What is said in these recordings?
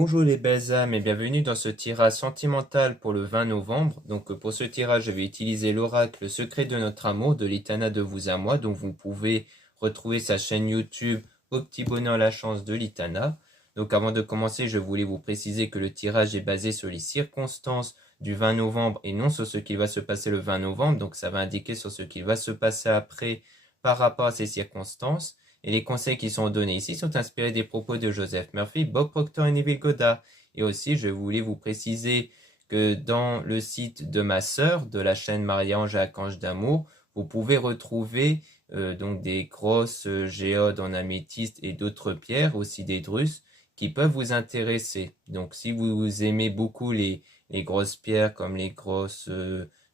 Bonjour les belles âmes et bienvenue dans ce tirage sentimental pour le 20 novembre. Donc pour ce tirage, je vais utiliser l'oracle Le secret de notre amour de Litana de vous à moi, dont vous pouvez retrouver sa chaîne YouTube Au petit bonheur la chance de Litana. Donc avant de commencer, je voulais vous préciser que le tirage est basé sur les circonstances du 20 novembre et non sur ce qu'il va se passer le 20 novembre. Donc ça va indiquer sur ce qu'il va se passer après par rapport à ces circonstances. Et les conseils qui sont donnés ici sont inspirés des propos de Joseph Murphy, Bob Proctor et Neville Goddard. Et aussi, je voulais vous préciser que dans le site de ma sœur, de la chaîne Marie-Ange et Archange d'amour, vous pouvez retrouver donc des grosses géodes en améthyste et d'autres pierres, aussi des drusses, qui peuvent vous intéresser. Donc si vous aimez beaucoup les grosses pierres comme les grosses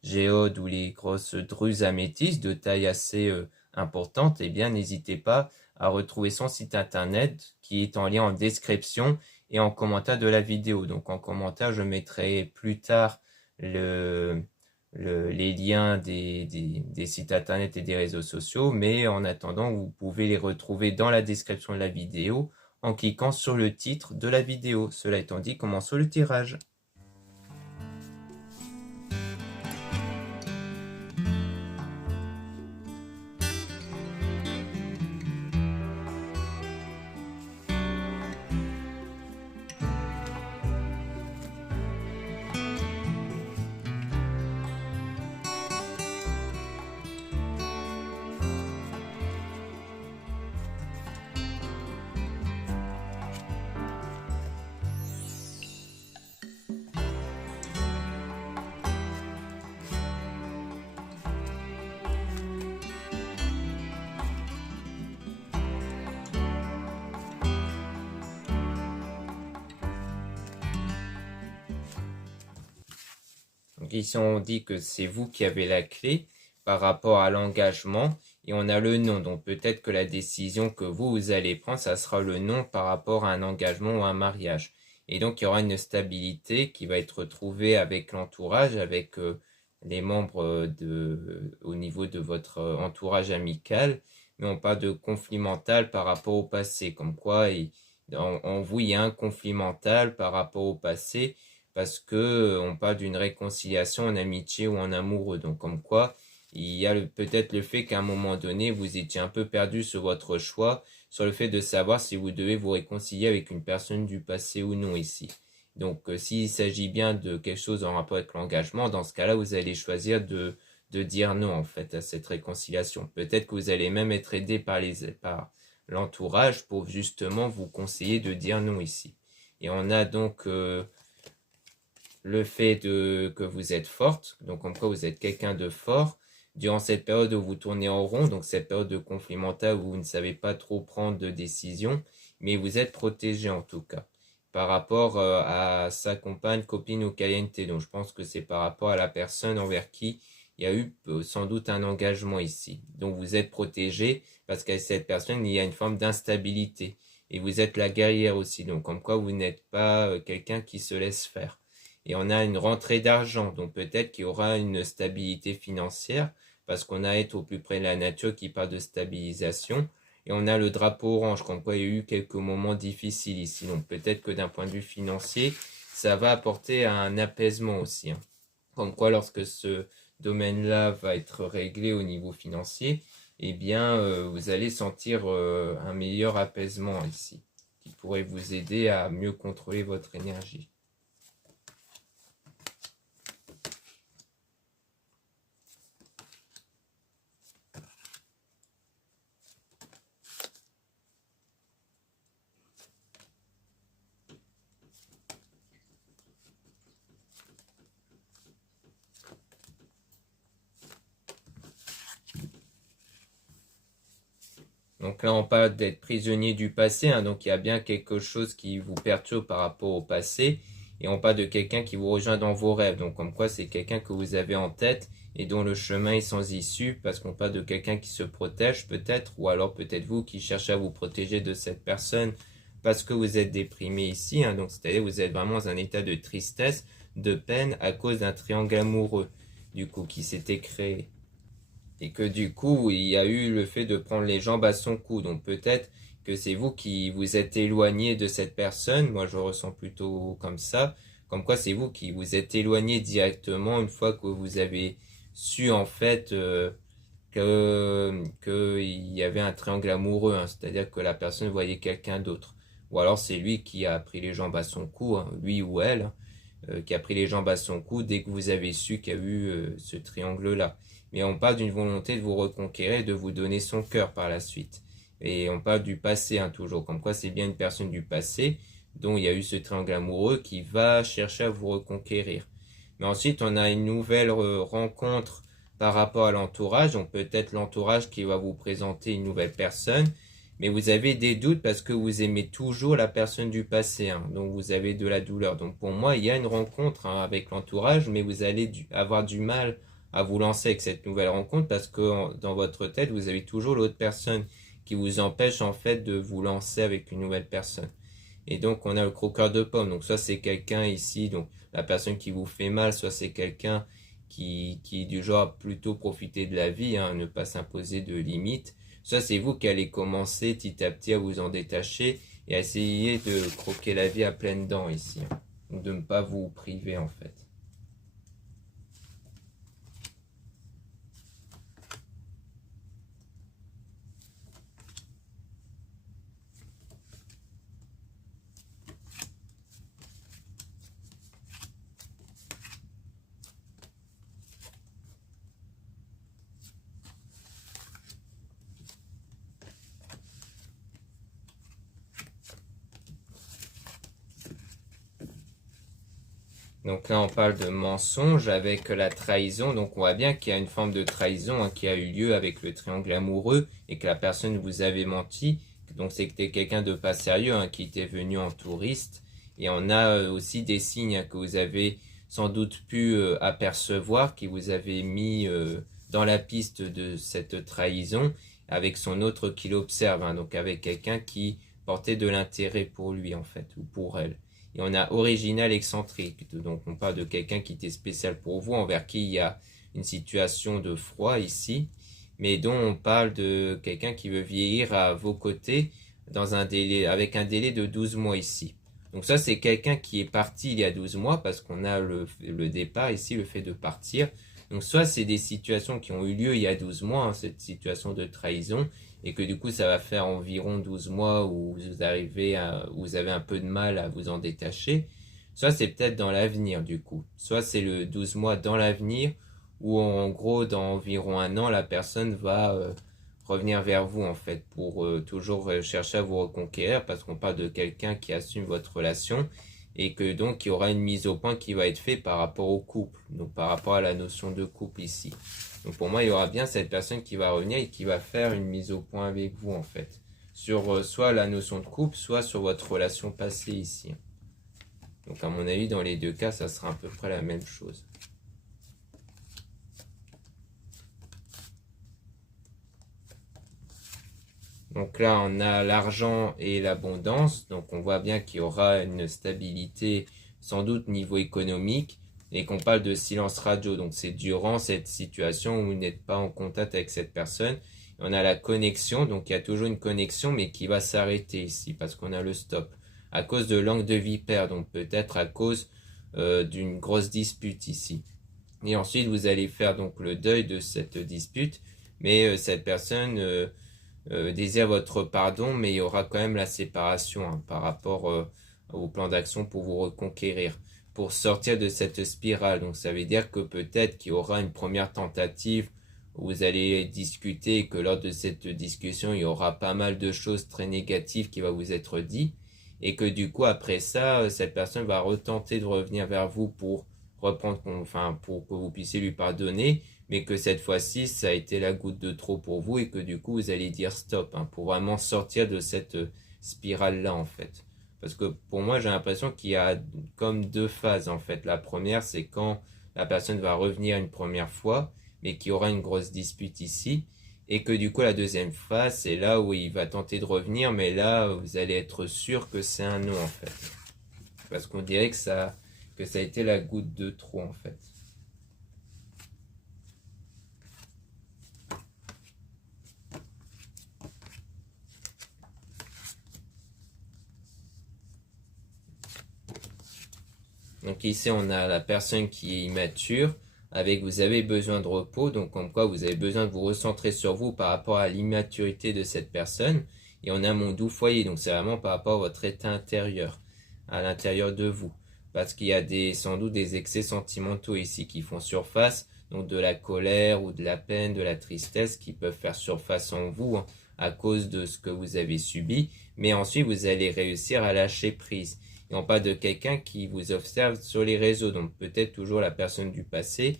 géodes ou les grosses drusses améthystes de taille assez importante, eh bien n'hésitez pas à retrouver son site internet qui est en lien en description et en commentaire de la vidéo. Donc en commentaire, je mettrai plus tard les liens des sites internet et des réseaux sociaux, mais en attendant, vous pouvez les retrouver dans la description de la vidéo en cliquant sur le titre de la vidéo. Cela étant dit, commençons le tirage. Donc ici, on dit que c'est vous qui avez la clé par rapport à l'engagement et on a le non. Donc peut-être que la décision que vous allez prendre, ça sera le non par rapport à un engagement ou un mariage. Et donc il y aura une stabilité qui va être retrouvée avec l'entourage, avec les membres au niveau de votre entourage amical. Mais on parle de conflit mental par rapport au passé. Comme quoi, en vous, il y a un conflit mental par rapport au passé parce que on parle d'une réconciliation en amitié ou en amoureux. Donc comme quoi, il y a peut-être le fait qu'à un moment donné, vous étiez un peu perdu sur votre choix, sur le fait de savoir si vous devez vous réconcilier avec une personne du passé ou non ici. Donc s'il s'agit bien de quelque chose en rapport avec l'engagement, dans ce cas-là, vous allez choisir de dire non en fait à cette réconciliation. Peut-être que vous allez même être aidé par l'entourage pour justement vous conseiller de dire non ici. Et on a donc le fait que vous êtes forte, donc comme quoi vous êtes quelqu'un de fort, durant cette période où vous tournez en rond, donc cette période de conflit mental où vous ne savez pas trop prendre de décision, mais vous êtes protégé en tout cas, par rapport à sa compagne, copine ou caliente. Donc je pense que c'est par rapport à la personne envers qui il y a eu sans doute un engagement ici. Donc vous êtes protégé parce qu'à cette personne, il y a une forme d'instabilité. Et vous êtes la guerrière aussi, donc comme quoi vous n'êtes pas quelqu'un qui se laisse faire. Et on a une rentrée d'argent, donc peut-être qu'il y aura une stabilité financière, parce qu'on a être au plus près de la nature qui parle de stabilisation. Et on a le drapeau orange, comme quoi il y a eu quelques moments difficiles ici. Donc peut-être que d'un point de vue financier, ça va apporter un apaisement aussi. Comme quoi lorsque ce domaine-là va être réglé au niveau financier, eh bien vous allez sentir un meilleur apaisement ici, qui pourrait vous aider à mieux contrôler votre énergie. Donc là, on parle d'être prisonnier du passé, donc il y a bien quelque chose qui vous perturbe par rapport au passé, et on parle de quelqu'un qui vous rejoint dans vos rêves, donc comme quoi c'est quelqu'un que vous avez en tête et dont le chemin est sans issue, parce qu'on parle de quelqu'un qui se protège peut-être, ou alors peut-être vous qui cherchez à vous protéger de cette personne parce que vous êtes déprimé ici, donc c'est-à-dire vous êtes vraiment dans un état de tristesse, de peine à cause d'un triangle amoureux, du coup, qui s'était créé. Et que du coup, il y a eu le fait de prendre les jambes à son cou. Donc peut-être que c'est vous qui vous êtes éloigné de cette personne. Moi, je ressens plutôt comme ça. Comme quoi, c'est vous qui vous êtes éloigné directement une fois que vous avez su, en fait, qu'il y avait un triangle amoureux, hein. C'est-à-dire que la personne voyait quelqu'un d'autre. Ou alors, c'est lui qui a pris les jambes à son cou, hein, lui ou elle, hein, qui a pris les jambes à son cou dès que vous avez su qu'il y a eu ce triangle-là. Mais on parle d'une volonté de vous reconquérir et de vous donner son cœur par la suite. Et on parle du passé, hein, toujours, comme quoi c'est bien une personne du passé dont il y a eu ce triangle amoureux qui va chercher à vous reconquérir. Mais ensuite, on a une nouvelle rencontre par rapport à l'entourage, donc peut-être l'entourage qui va vous présenter une nouvelle personne, mais vous avez des doutes parce que vous aimez toujours la personne du passé, hein, donc vous avez de la douleur. Donc pour moi, il y a une rencontre, hein, avec l'entourage, mais vous allez avoir du mal à vous lancer avec cette nouvelle rencontre parce que dans votre tête, vous avez toujours l'autre personne qui vous empêche en fait de vous lancer avec une nouvelle personne. Et donc on a le croqueur de pommes, donc soit c'est quelqu'un ici, donc la personne qui vous fait mal, soit c'est quelqu'un qui est du genre à plutôt profiter de la vie, hein, ne pas s'imposer de limites. Soit c'est vous qui allez commencer petit à petit à vous en détacher et à essayer de croquer la vie à pleines dents ici, hein. Donc de ne pas vous priver en fait. Donc là, on parle de mensonge avec la trahison. Donc on voit bien qu'il y a une forme de trahison, hein, qui a eu lieu avec le triangle amoureux et que la personne vous avait menti. Donc c'était quelqu'un de pas sérieux, hein, qui était venu en touriste. Et on a aussi des signes, hein, que vous avez sans doute pu apercevoir, qui vous avez mis dans la piste de cette trahison avec son autre qui l'observe, hein, donc avec quelqu'un qui portait de l'intérêt pour lui en fait, ou pour elle. Et on a original excentrique, donc on parle de quelqu'un qui était spécial pour vous, envers qui il y a une situation de froid ici, mais dont on parle de quelqu'un qui veut vieillir à vos côtés dans un délai, avec un délai de 12 mois ici. Donc ça, c'est quelqu'un qui est parti il y a 12 mois, parce qu'on a le départ ici, le fait de partir. Donc soit c'est des situations qui ont eu lieu il y a 12 mois, hein, cette situation de trahison, et que du coup ça va faire environ 12 mois où vous avez un peu de mal à vous en détacher. Soit c'est peut-être dans l'avenir du coup. Soit c'est le 12 mois dans l'avenir où en gros dans environ un an la personne va revenir vers vous en fait pour toujours chercher à vous reconquérir parce qu'on parle de quelqu'un qui assume votre relation et que donc il y aura une mise au point qui va être faite par rapport au couple, donc par rapport à la notion de couple ici. Donc pour moi, il y aura bien cette personne qui va revenir et qui va faire une mise au point avec vous en fait, sur soit la notion de couple, soit sur votre relation passée ici. Donc à mon avis, dans les deux cas, ça sera à peu près la même chose. Donc là, on a l'argent et l'abondance. Donc on voit bien qu'il y aura une stabilité, sans doute niveau économique, et qu'on parle de silence radio. Donc c'est durant cette situation où vous n'êtes pas en contact avec cette personne. On a la connexion, donc il y a toujours une connexion, mais qui va s'arrêter ici, parce qu'on a le stop. À cause de langue de vipère, donc peut-être à cause d'une grosse dispute ici. Et ensuite, vous allez faire donc le deuil de cette dispute, mais cette personne désire votre pardon, mais il y aura quand même la séparation, hein, par rapport au plan d'action pour vous reconquérir, pour sortir de cette spirale. Donc ça veut dire que peut-être qu'il y aura une première tentative où vous allez discuter et que lors de cette discussion, il y aura pas mal de choses très négatives qui va vous être dites et que du coup après ça, cette personne va retenter de revenir vers vous pour reprendre, enfin pour que vous puissiez lui pardonner, mais que cette fois-ci, ça a été la goutte de trop pour vous et que du coup, vous allez dire stop, hein, pour vraiment sortir de cette spirale-là, en fait. Parce que pour moi, j'ai l'impression qu'il y a comme deux phases, en fait. La première, c'est quand la personne va revenir une première fois, mais qu'il y aura une grosse dispute ici. Et que du coup, la deuxième phase, c'est là où il va tenter de revenir, mais là, vous allez être sûr que c'est un non, en fait. Parce qu'on dirait que ça a été la goutte de trop, en fait. Donc ici, on a la personne qui est immature, avec vous avez besoin de repos, donc comme quoi vous avez besoin de vous recentrer sur vous par rapport à l'immaturité de cette personne. Et on a mon doux foyer, donc c'est vraiment par rapport à votre état intérieur, à l'intérieur de vous. Parce qu'il y a sans doute des excès sentimentaux ici qui font surface, donc de la colère ou de la peine, de la tristesse qui peuvent faire surface en vous hein, à cause de ce que vous avez subi. Mais ensuite, vous allez réussir à lâcher prise. Et on parle de quelqu'un qui vous observe sur les réseaux, donc peut-être toujours la personne du passé.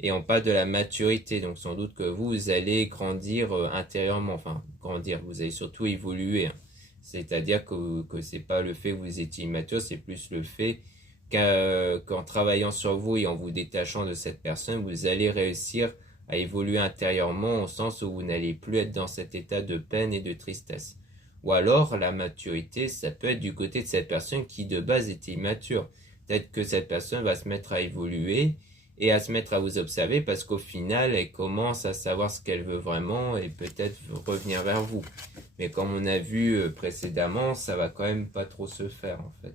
Et on parle de la maturité, donc sans doute que vous allez grandir intérieurement, enfin grandir, vous allez surtout évoluer. Hein. C'est-à-dire que c'est pas le fait que vous étiez immature, c'est plus le fait qu'en travaillant sur vous et en vous détachant de cette personne, vous allez réussir à évoluer intérieurement au sens où vous n'allez plus être dans cet état de peine et de tristesse. Ou alors, la maturité, ça peut être du côté de cette personne qui de base était immature. Peut-être que cette personne va se mettre à évoluer et à se mettre à vous observer parce qu'au final, elle commence à savoir ce qu'elle veut vraiment et peut-être revenir vers vous. Mais comme on a vu précédemment, ça va quand même pas trop se faire en fait.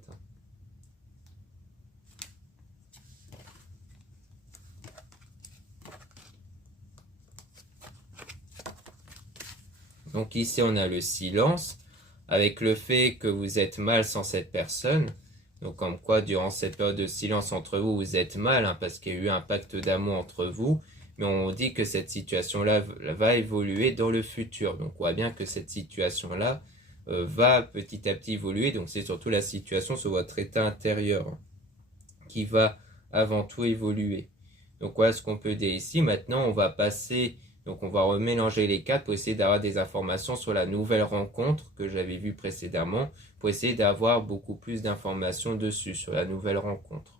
Donc ici, on a le silence avec le fait que vous êtes mal sans cette personne. Donc comme quoi, durant cette période de silence entre vous, vous êtes mal hein, parce qu'il y a eu un pacte d'amour entre vous. Mais on dit que cette situation-là va évoluer dans le futur. Donc on voit bien que cette situation-là va petit à petit évoluer. Donc c'est surtout la situation sur votre état intérieur hein, qui va avant tout évoluer. Donc voilà ce qu'on peut dire ici. Maintenant, on va passer, donc on va remélanger les quatre pour essayer d'avoir des informations sur la nouvelle rencontre que j'avais vue précédemment, pour essayer d'avoir beaucoup plus d'informations dessus, sur la nouvelle rencontre.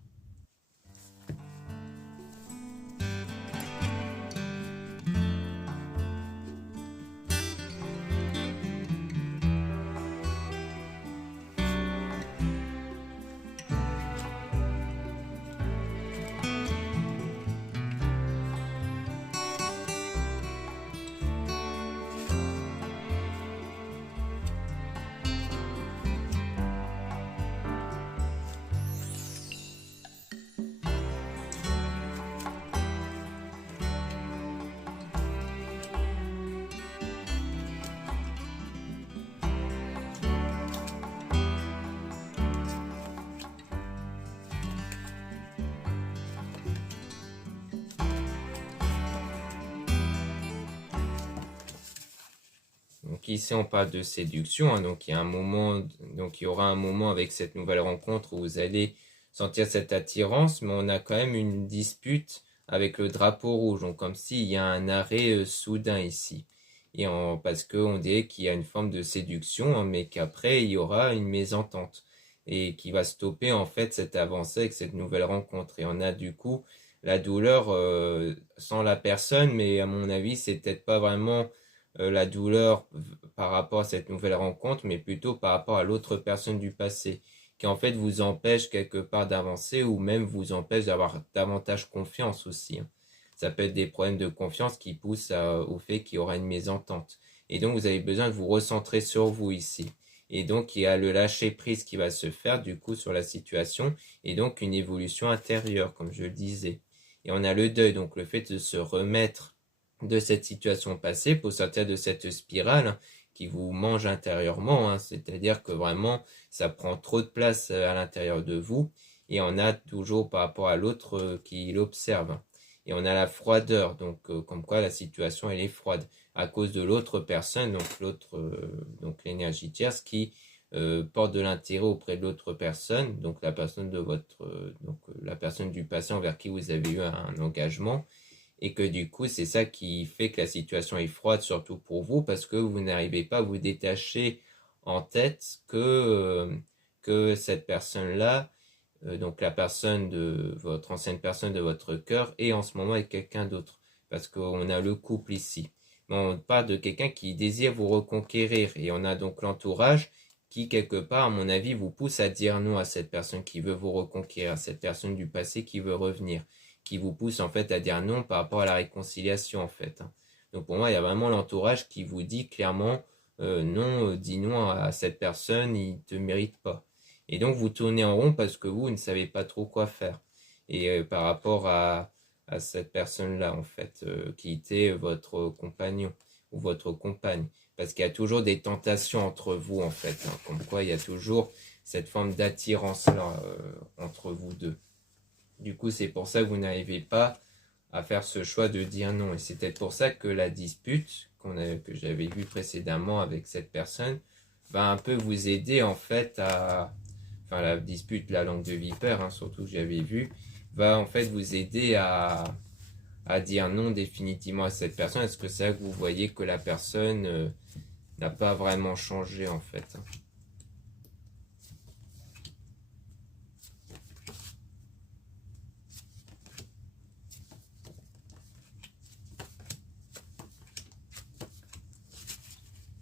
Donc ici on parle de séduction, hein, donc il y a un moment, donc il y aura un moment avec cette nouvelle rencontre où vous allez sentir cette attirance, mais on a quand même une dispute avec le drapeau rouge, donc comme s'il y a un arrêt soudain ici. Parce qu'on dirait qu'il y a une forme de séduction, hein, mais qu'après il y aura une mésentente et qui va stopper en fait cette avancée avec cette nouvelle rencontre. Et on a du coup la douleur sans la personne, mais à mon avis c'est peut-être pas vraiment la douleur par rapport à cette nouvelle rencontre, mais plutôt par rapport à l'autre personne du passé, qui en fait vous empêche quelque part d'avancer ou même vous empêche d'avoir davantage confiance aussi. Hein. Ça peut être des problèmes de confiance qui poussent au fait qu'il y aura une mésentente. Et donc vous avez besoin de vous recentrer sur vous ici. Et donc il y a le lâcher prise qui va se faire du coup sur la situation et donc une évolution intérieure comme je le disais. Et on a le deuil, donc le fait de se remettre de cette situation passée pour sortir de cette spirale qui vous mange intérieurement, hein, c'est-à-dire que vraiment ça prend trop de place à l'intérieur de vous et on a toujours par rapport à l'autre qui l'observe. Et on a la froideur, donc comme quoi la situation elle est froide à cause de l'autre personne, donc l'énergie tierce qui porte de l'intérêt auprès de l'autre personne, donc la personne de la personne du passé envers qui vous avez eu un engagement et que du coup c'est ça qui fait que la situation est froide surtout pour vous parce que vous n'arrivez pas à vous détacher en tête que cette personne-là, donc la personne de votre ancienne personne de votre cœur est en ce moment avec quelqu'un d'autre parce qu'on a le couple ici. On parle de quelqu'un qui désire vous reconquérir et on a donc l'entourage qui quelque part à mon avis vous pousse à dire non à cette personne qui veut vous reconquérir, à cette personne du passé qui veut revenir, qui vous pousse en fait à dire non par rapport à la réconciliation en fait. Donc pour moi il y a vraiment l'entourage qui vous dit clairement non, dis non à cette personne, il te mérite pas. Et donc vous tournez en rond parce que vous ne savez pas trop quoi faire. Et par rapport à cette personne-là, en fait, qui était votre compagnon ou votre compagne. Parce qu'il y a toujours des tentations entre vous, en fait. Hein, comme quoi, il y a toujours cette forme d'attirance-là entre vous deux. Du coup, c'est pour ça que vous n'arrivez pas à faire ce choix de dire non. Et c'est peut-être pour ça que la dispute que j'avais vue précédemment avec cette personne va un peu vous aider, en fait, enfin, la dispute, la langue de vipère, hein, surtout que j'avais vu, va en fait vous aider à dire non définitivement à cette personne. Est-ce que c'est là que vous voyez que la personne n'a pas vraiment changé, en fait, hein.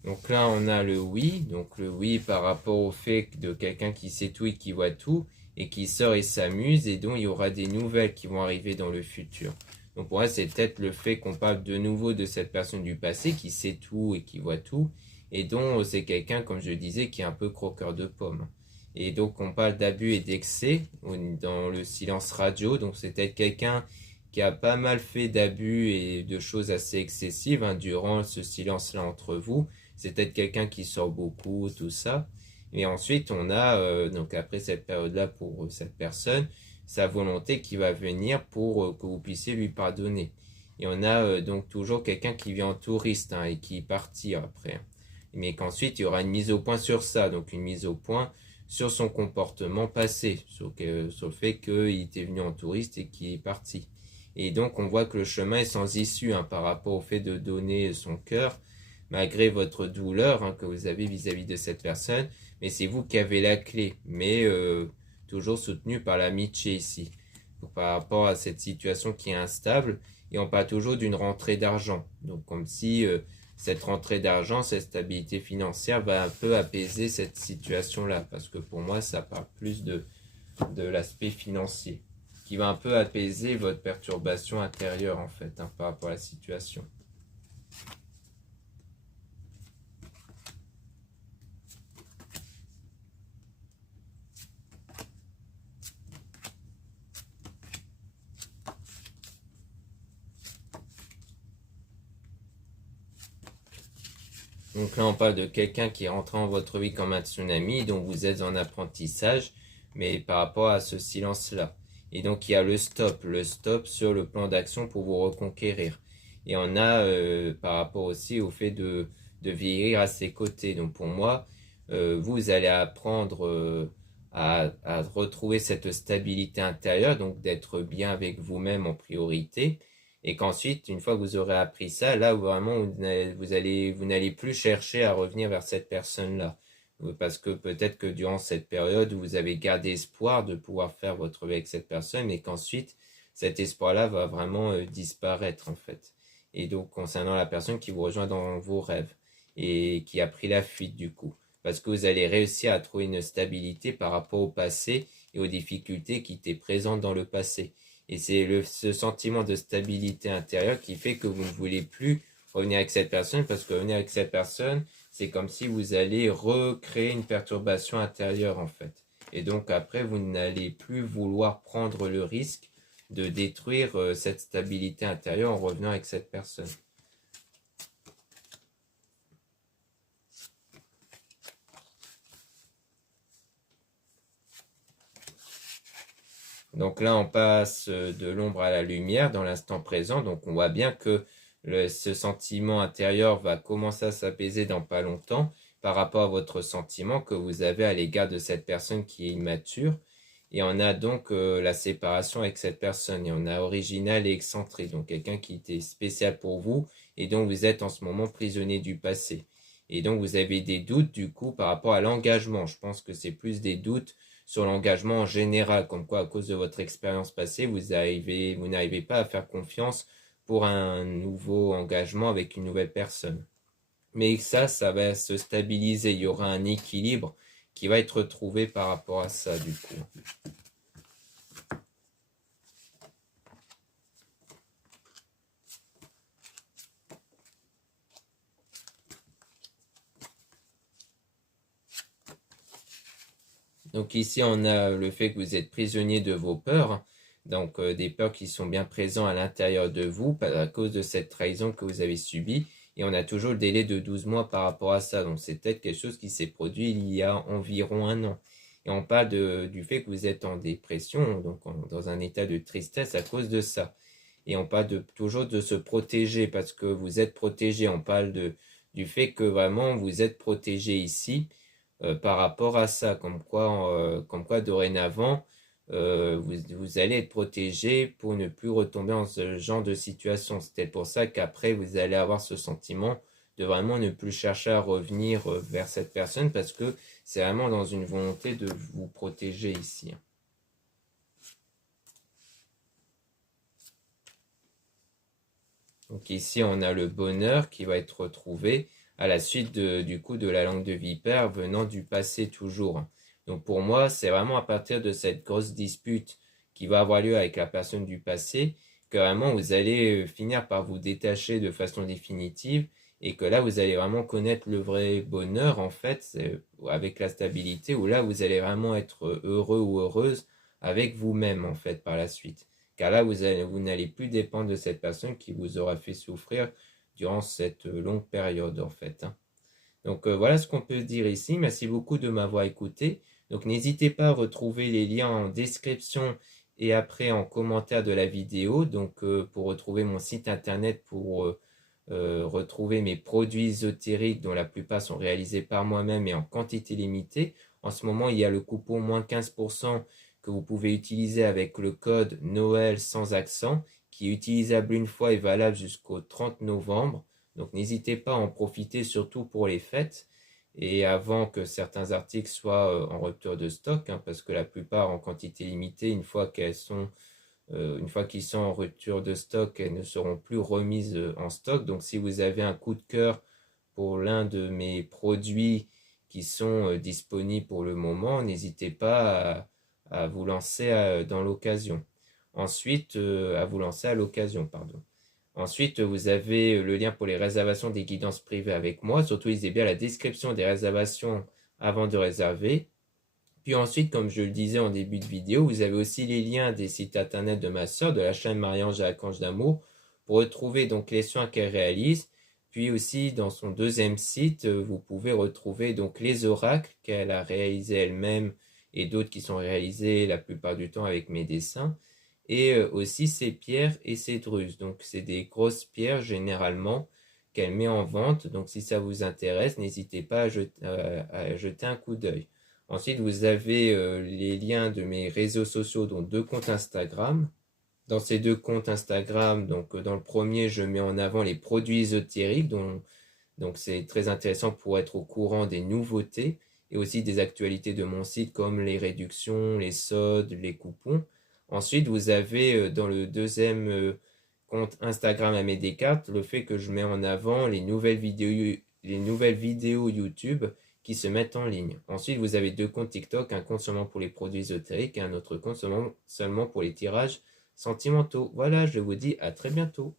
Donc là, on a le oui. Donc le oui par rapport au fait de quelqu'un qui sait tout et qui voit tout et qui sort et s'amuse et dont il y aura des nouvelles qui vont arriver dans le futur. Donc pour moi, c'est peut-être le fait qu'on parle de nouveau de cette personne du passé qui sait tout et qui voit tout et dont c'est quelqu'un, comme je disais, qui est un peu croqueur de pommes. Et donc on parle d'abus et d'excès dans le silence radio. Donc c'est peut-être quelqu'un qui a pas mal fait d'abus et de choses assez excessives hein, durant ce silence-là entre vous. C'est peut-être quelqu'un qui sort beaucoup, tout ça. Et ensuite, on a, donc après cette période-là, pour cette personne, sa volonté qui va venir pour que vous puissiez lui pardonner. Et on a donc toujours quelqu'un qui vient en touriste hein, et qui partir après. Mais qu'ensuite, il y aura une mise au point sur ça, donc une mise au point sur son comportement passé, sur le fait qu'il était venu en touriste et qu'il est parti. Et donc, on voit que le chemin est sans issue hein, par rapport au fait de donner son cœur malgré votre douleur hein, que vous avez vis-à-vis de cette personne, mais c'est vous qui avez la clé, mais toujours soutenu par l'amitié ici, par rapport à cette situation qui est instable, et on parle toujours d'une rentrée d'argent, donc comme si cette rentrée d'argent, cette stabilité financière va un peu apaiser cette situation-là, parce que pour moi, ça parle plus de l'aspect financier, qui va un peu apaiser votre perturbation intérieure en fait, hein, par rapport à la situation. Donc là, on parle de quelqu'un qui est rentré en votre vie comme un tsunami, dont vous êtes en apprentissage, mais par rapport à ce silence-là. Et donc, il y a le stop sur le plan d'action pour vous reconquérir. Et on a, par rapport aussi au fait de vieillir à ses côtés. Donc pour moi, vous allez apprendre à retrouver cette stabilité intérieure, donc d'être bien avec vous-même en priorité et qu'ensuite, une fois que vous aurez appris ça, là vraiment vous n'allez plus chercher à revenir vers cette personne-là. Parce que peut-être que durant cette période, vous avez gardé espoir de pouvoir faire votre vie avec cette personne, mais qu'ensuite, cet espoir-là va vraiment disparaître en fait. Et donc, concernant la personne qui vous rejoint dans vos rêves et qui a pris la fuite du coup. Parce que vous allez réussir à trouver une stabilité par rapport au passé et aux difficultés qui étaient présentes dans le passé. Et c'est ce sentiment de stabilité intérieure qui fait que vous ne voulez plus revenir avec cette personne parce que revenir avec cette personne, c'est comme si vous allez recréer une perturbation intérieure en fait. Et donc après, vous n'allez plus vouloir prendre le risque de détruire cette stabilité intérieure en revenant avec cette personne. Donc là, on passe de l'ombre à la lumière dans l'instant présent. Donc on voit bien que ce sentiment intérieur va commencer à s'apaiser dans pas longtemps par rapport à votre sentiment que vous avez à l'égard de cette personne qui est immature. Et on a donc la séparation avec cette personne. Et on a original et excentré. Donc quelqu'un qui était spécial pour vous et dont vous êtes en ce moment prisonnier du passé. Et donc vous avez des doutes du coup par rapport à l'engagement. Je pense que c'est plus des doutes sur l'engagement en général, comme quoi à cause de votre expérience passée, vous n'arrivez pas à faire confiance pour un nouveau engagement avec une nouvelle personne. Mais ça va se stabiliser, il y aura un équilibre qui va être trouvé par rapport à ça du coup. Donc ici, on a le fait que vous êtes prisonnier de vos peurs, donc des peurs qui sont bien présentes à l'intérieur de vous à cause de cette trahison que vous avez subie. Et on a toujours le délai de 12 mois par rapport à ça. Donc c'est peut-être quelque chose qui s'est produit il y a environ un an. Et on parle du fait que vous êtes en dépression, donc dans un état de tristesse à cause de ça. Et on parle toujours de se protéger parce que vous êtes protégé. On parle du fait que vraiment vous êtes protégé ici par rapport à ça. Comme quoi dorénavant, vous allez être protégé pour ne plus retomber dans ce genre de situation. C'est peut-être pour ça qu'après, vous allez avoir ce sentiment de vraiment ne plus chercher à revenir vers cette personne parce que c'est vraiment dans une volonté de vous protéger ici. Donc ici, on a le bonheur qui va être retrouvé à la suite du coup de la langue de vipère venant du passé toujours. Donc pour moi, c'est vraiment à partir de cette grosse dispute qui va avoir lieu avec la personne du passé que vraiment vous allez finir par vous détacher de façon définitive et que là vous allez vraiment connaître le vrai bonheur en fait avec la stabilité où là vous allez vraiment être heureux ou heureuse avec vous-même en fait par la suite. Car là, vous n'allez plus dépendre de cette personne qui vous aura fait souffrir durant cette longue période, en fait. Donc voilà ce qu'on peut dire ici. Merci beaucoup de m'avoir écouté. Donc n'hésitez pas à retrouver les liens en description et après en commentaire de la vidéo. Donc pour retrouver mon site internet, pour retrouver mes produits ésotériques dont la plupart sont réalisés par moi-même et en quantité limitée. En ce moment, il y a le coupon moins 15% que vous pouvez utiliser avec le code Noël sans accent, qui est utilisable une fois et valable jusqu'au 30 novembre. Donc n'hésitez pas à en profiter, surtout pour les fêtes, et avant que certains articles soient en rupture de stock, parce que la plupart en quantité limitée, une fois qu'ils sont en rupture de stock, elles ne seront plus remises en stock. Donc si vous avez un coup de cœur pour l'un de mes produits qui sont disponibles pour le moment, n'hésitez pas à vous lancer dans l'occasion. Ensuite, à vous lancer à l'occasion, pardon. Ensuite, vous avez le lien pour les réservations des guidances privées avec moi. Surtout, lisez bien la description des réservations avant de réserver. Puis ensuite, comme je le disais en début de vidéo, vous avez aussi les liens des sites internet de ma sœur, de la chaîne Marie-Ange et Archange d'Amour, pour retrouver donc les soins qu'elle réalise. Puis aussi, dans son deuxième site, vous pouvez retrouver donc les oracles qu'elle a réalisés elle-même et d'autres qui sont réalisés la plupart du temps avec mes dessins. Et aussi ses pierres et ses drusses. Donc c'est des grosses pierres généralement qu'elle met en vente. Donc si ça vous intéresse, n'hésitez pas à jeter un coup d'œil. Ensuite, vous avez les liens de mes réseaux sociaux, dont 2 comptes Instagram. Dans ces 2 comptes Instagram, donc dans le premier, je mets en avant les produits ésotériques, donc c'est très intéressant pour être au courant des nouveautés et aussi des actualités de mon site comme les réductions, les soldes, les coupons. Ensuite, vous avez dans le deuxième compte Instagram à mes Descartes le fait que je mets en avant les nouvelles vidéos YouTube qui se mettent en ligne. Ensuite, vous avez 2 comptes TikTok, un compte seulement pour les produits ésotériques et un autre compte seulement pour les tirages sentimentaux. Voilà, je vous dis à très bientôt.